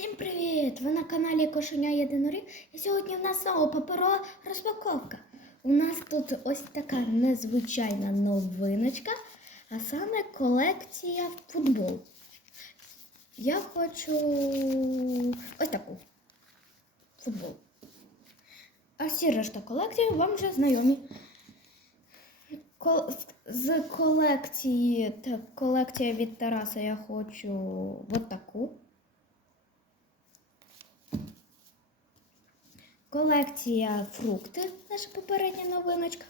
Всім привіт! Ви на каналі Кошеня Єдиноріг. І сьогодні в нас знову паперова розпаковка. У нас тут ось така незвичайна новиночка, а саме колекція футбол. Я хочу ось таку футбол. А всі решта колекції вам вже знайомі. З колекції, колекція від Тараса я хочу от таку. Колекція фрукти, наша попередня новиночка.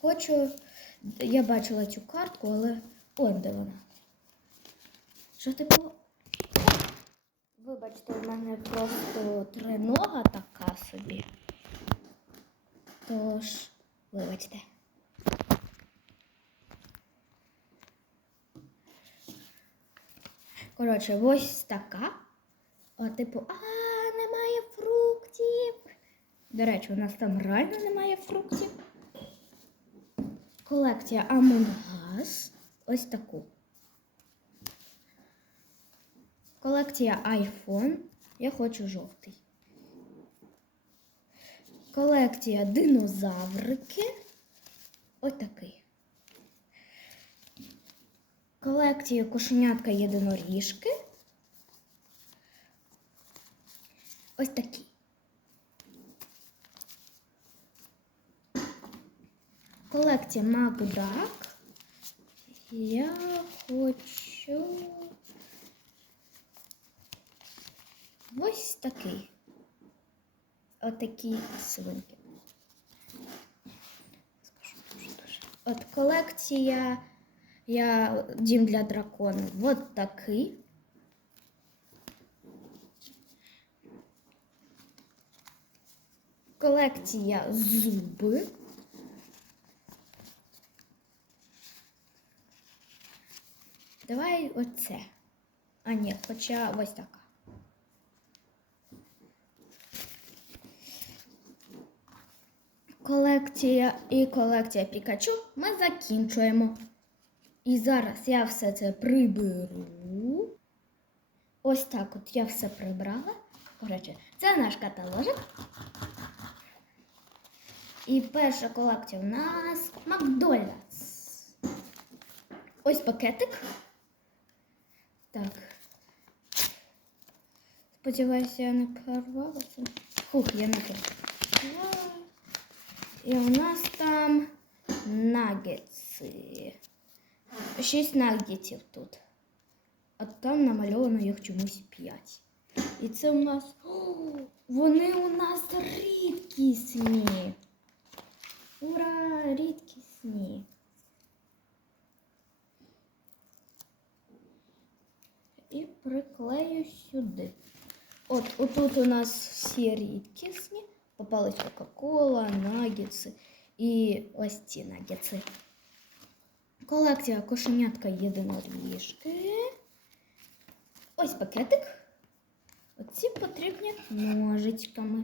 Хочу, я бачила цю картку, але ось де вона. Що типу? Вибачте, в мене просто тринога така собі. Тож, вибачте. Коротше, ось така. О, типу, а, немає фруктів. До речі, у нас там реально немає фруктів. Колекція Among. Ось таку. Колекція iPhone. Я хочу жовтий. Колекція динозаврики. Ось такий. Колекція кошенятка єдиноріжки. Ось такі. Колекція Макдак. Я хочу ось такий. Отакі свинки. Скажу дуже-дуже. От колекція я дім для дракона. От такий. Колекція зуби. Давай оце. А ні, хоча ось така. Колекція і колекція Пікачу ми закінчуємо. І зараз я все це приберу. Ось так от я все прибрала. Коротше, це наш каталожик. І перша колекція у нас Макдональдс. Ось пакетик. Так. Сподіваюся, я не порвалася. Хух, я не порвала. І у нас там нагетси. Шість нагетсів тут. А там намальовано їх чомусь п'ять. І це у нас. О, вони у нас рідкісні. Ура! Рідкісні. приклею сюди. От отут у нас всі рідкісні. Попались Кока-Кола, нагетси і ось ці нагетси. Колекція кошенятка єдиноріжки. Ось пакетик. Оці потрібні ножичками.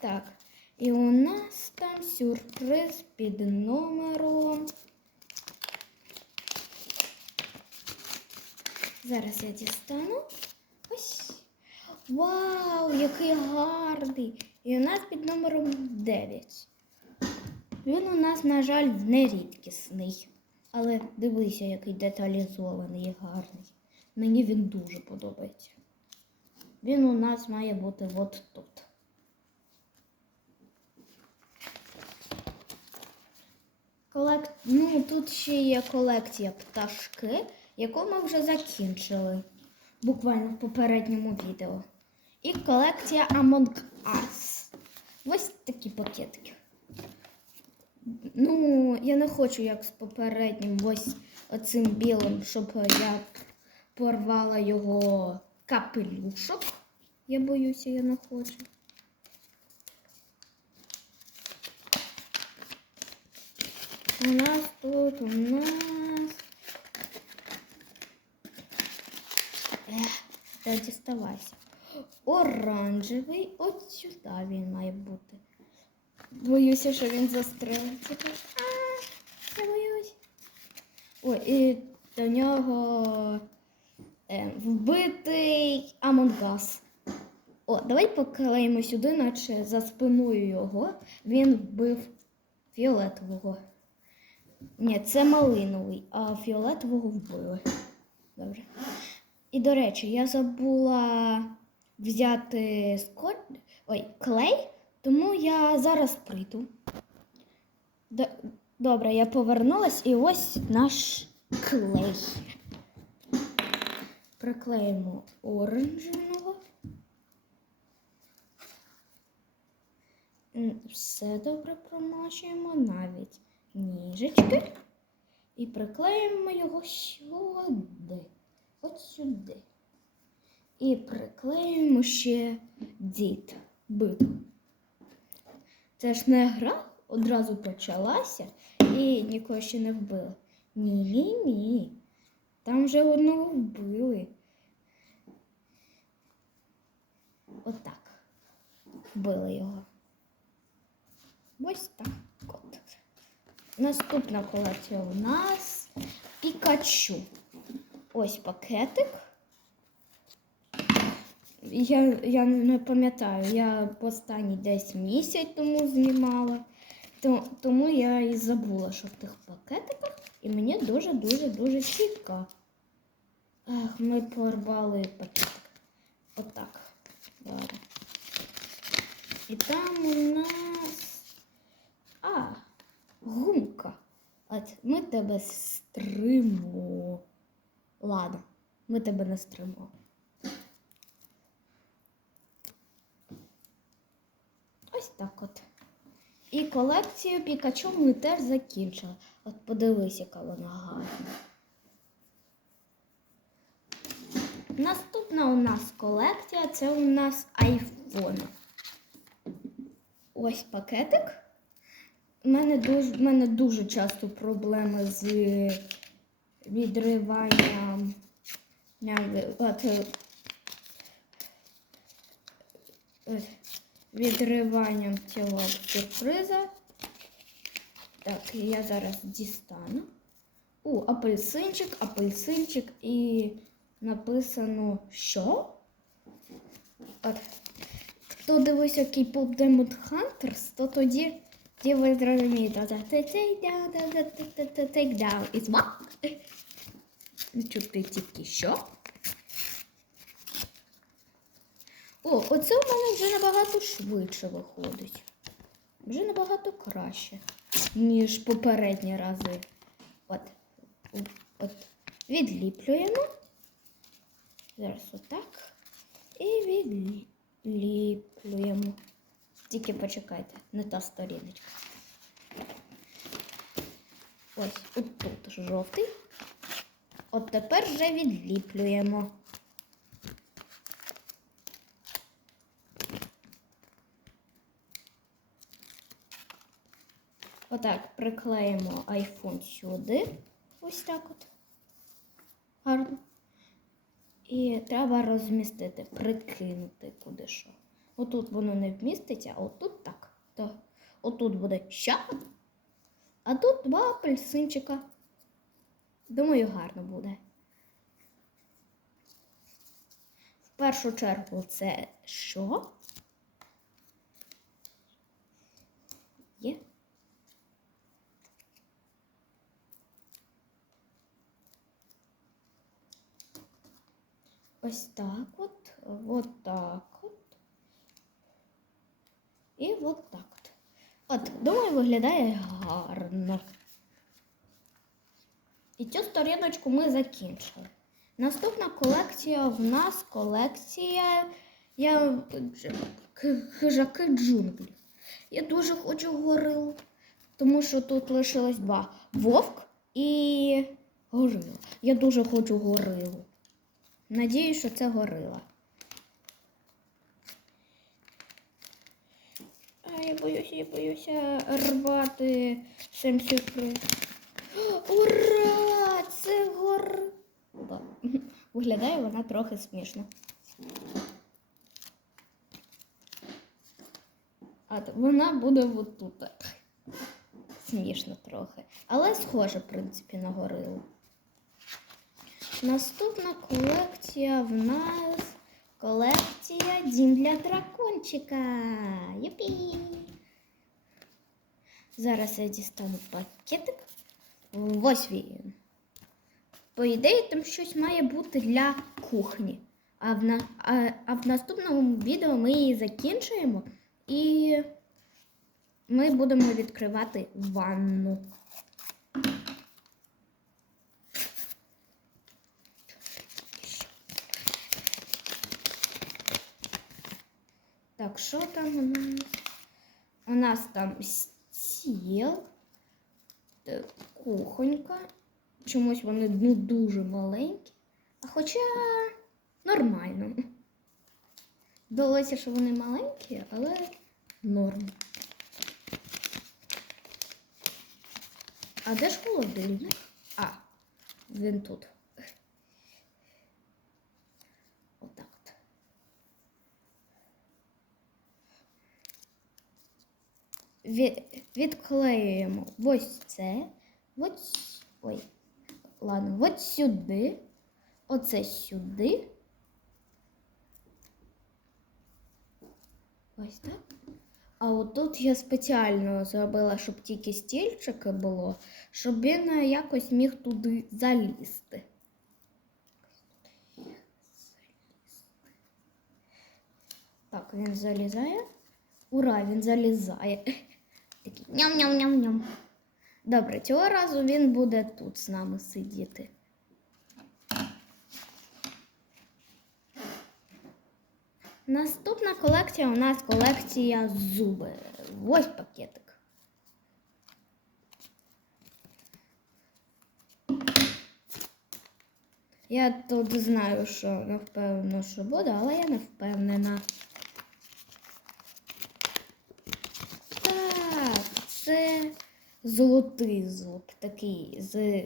Так, і у нас там сюрприз під номером. Зараз я дістану. Ось. Вау, який гарний! І у нас під номером 9. Він у нас, на жаль, не рідкісний. Але дивися, який деталізований і гарний. Мені він дуже подобається. Він у нас має бути от тут. Колек... Ну, тут ще є колекція пташки, яку ми вже закінчили буквально в попередньому відео. І колекція Among Us. Ось такі пакетики. Ну, я не хочу, як з попереднім, ось оцим білим, щоб я порвала його капелюшок. Я боюся, я не хочу. У нас тут у нас. Ех, та діставайся. Оранжевий, от сюди він має бути. Боюся, що він застрелиться. А, О, і до нього е, вбитий Амонгас. О, давай поклеїмо сюди, наче за спиною його він вбив фіолетового. Ні, це малиновий, а фіолетового вбили. Добре. І до речі, я забула взяти скотч, ой, клей, тому я зараз прийду. Добре, я повернулась і ось наш клей. Приклеїмо оранжевого. Все добре промащуємо, навіть ніжечки. І приклеїмо його сюди. От сюди. І приклеїмо ще дід битву. Це ж не гра одразу почалася і нікого ще не вбили. Ні, ні, ні. Там вже одного вбили. Отак. Вбили його. Ось так от. Наступна колекція у нас Пікачу. Ось пакетик. Я, я не пам'ятаю, я останній десь місяць тому знімала. То, тому я і забула, що в тих пакетиках, і мені дуже-дуже дуже цікаво. Ах, ми порвали пакетик. Отак. Добре. І там у нас. А, гумка. От ми тебе стримо. Ладно, ми тебе не стримо. Ось так от. І колекцію Пікачу ми теж закінчили. От подивись, яка вона гарна. Наступна у нас колекція це у нас айфон. Ось пакетик. У мене дуже, в мене дуже часто проблеми з відриванням от, е, е, відриванням цього сюрприза. Так, я зараз дістану. У, апельсинчик, апельсинчик і написано що? От. Хто дивився K-pop Demon то тоді тоді ви зрозумієте. Це take down is what? Чути тільки що? О, оце у мене вже набагато швидше виходить. Вже набагато краще, ніж попередні рази. От, от відліплюємо. Зараз отак. І відліплюємо. Тільки почекайте, не та сторіночка. Ось от тут жовтий. От тепер вже відліплюємо. Отак приклеїмо айфон сюди. Ось так от. Гарно. І треба розмістити, прикинути куди що. Отут воно не вміститься, а отут так. То отут буде ща, а тут два апельсинчика. Думаю, гарно буде. В першу чергу це що? Є. Ось так от, от так от. І от так от. От, думаю, виглядає гарно. І цю сторіночку ми закінчили. Наступна колекція в нас колекція я... хижаки джунглів. Я дуже хочу горилу, тому що тут лишилось два. Вовк і горила. Я дуже хочу горилу. Надіюсь, що це горила. Я боюся, я боюся рвати сам сюрприз. Ура! Це горила! Виглядає вона трохи смішно. А вона буде отут. Смішно трохи. Але схоже, в принципі, на горилу. Наступна колекція в нас колекція Дім для дракончика. Юпі! Зараз я дістану пакетик. Ось він. По ідеї, там щось має бути для кухні. А в, на, а, а в наступному відео ми її закінчуємо і ми будемо відкривати ванну. Так, що там у нас? У нас там стіл, е, кухонька. Чомусь вони ну, дуже маленькі. А хоча нормально. Здалося, що вони маленькі, але норм. А де ж холодильник? А, він тут. Отак. от. Від, відклеюємо ось це. Ось, ой, ладно, от сюди. Оце сюди. Ось так. А отут я спеціально зробила, щоб тільки стільчики було, щоб він е, якось міг туди залізти. Так, він залізає. Ура, він залізає. Такий ням-ням-ням-ням. Добре, цього разу він буде тут з нами сидіти. Наступна колекція у нас колекція зуби. Ось пакетик. Я тут знаю, що напевно, що буде, але я не впевнена. Так, це золотий зуб, такий з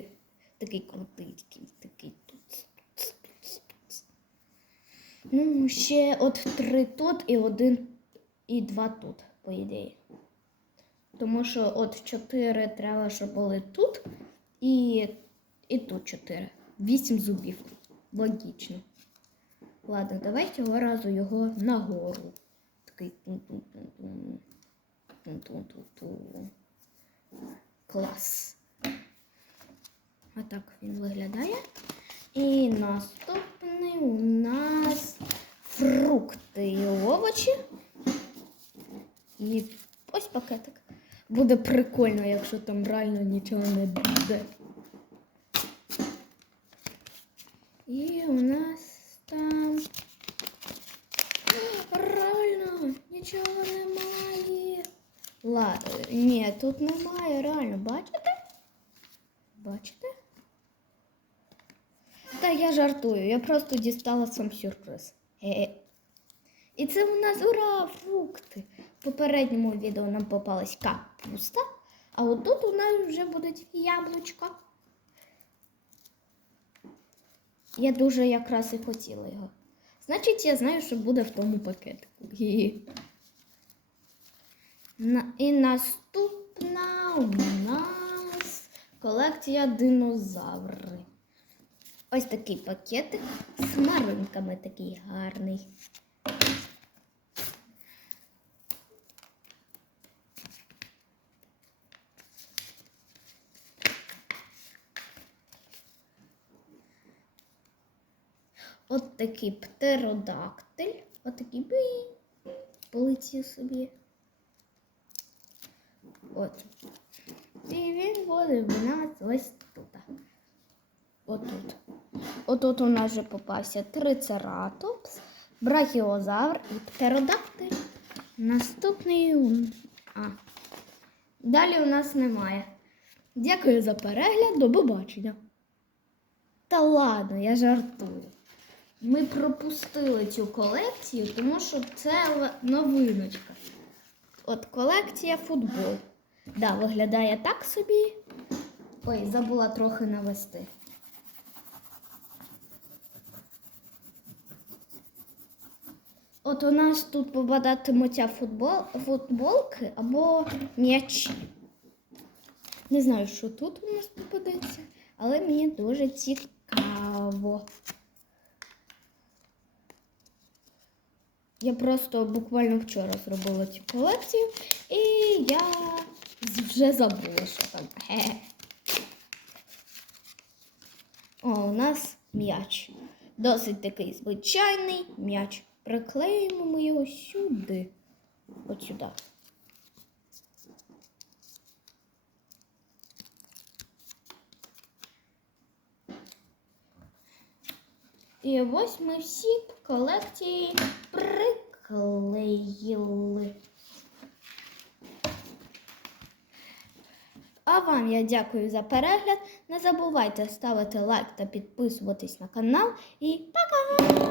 такий крутий, такий, тут. Ну, ще от три тут і один і два тут, по ідеї. Тому що от чотири треба, щоб були тут, і, і тут чотири. Вісім зубів. Логічно. Ладно, давай цього разу його нагору. Такий Тун-тун-тун-тун. Клас. А так він виглядає. І наступний у нас фрукти і овочі. І ось пакетик. Буде прикольно, якщо там реально нічого не буде. І у нас там реально нічого немає. Ла... Ні, тут немає, реально, бачите? Бачите? Та я жартую, я просто дістала сам сюрприз. Ге-ге. І це у нас ура, фрукти. В попередньому відео нам попалась капуста, а отут у нас вже будуть яблучка. Я дуже якраз і хотіла його. Значить, я знаю, що буде в тому пакетику. І наступна у нас колекція динозаври. Ось такий пакетик з маринками такий гарний. От такий птеродактиль. От такий бій. Полетів собі. От. І він буде в нас ось тут. Отут. Отут у нас вже попався трицератопс, брахіозавр і птеродактиль. Наступний. А. Далі у нас немає. Дякую за перегляд. До побачення. Та ладно, я жартую. Ми пропустили цю колекцію, тому що це новиночка. От колекція футбол. Да, виглядає так собі. Ой, забула трохи навести. От у нас тут попадатимуться футбол, футболки або м'ячі. Не знаю, що тут у нас попадеться, але мені дуже цікаво. Я просто буквально вчора зробила цю колекцію, і я вже забула, що там. Ге. О, у нас м'яч. Досить такий звичайний м'яч. Приклеїмо ми його сюди. От сюди. І ось ми всі колекції приклеїли. А вам я дякую за перегляд. Не забувайте ставити лайк та підписуватись на канал. І пока!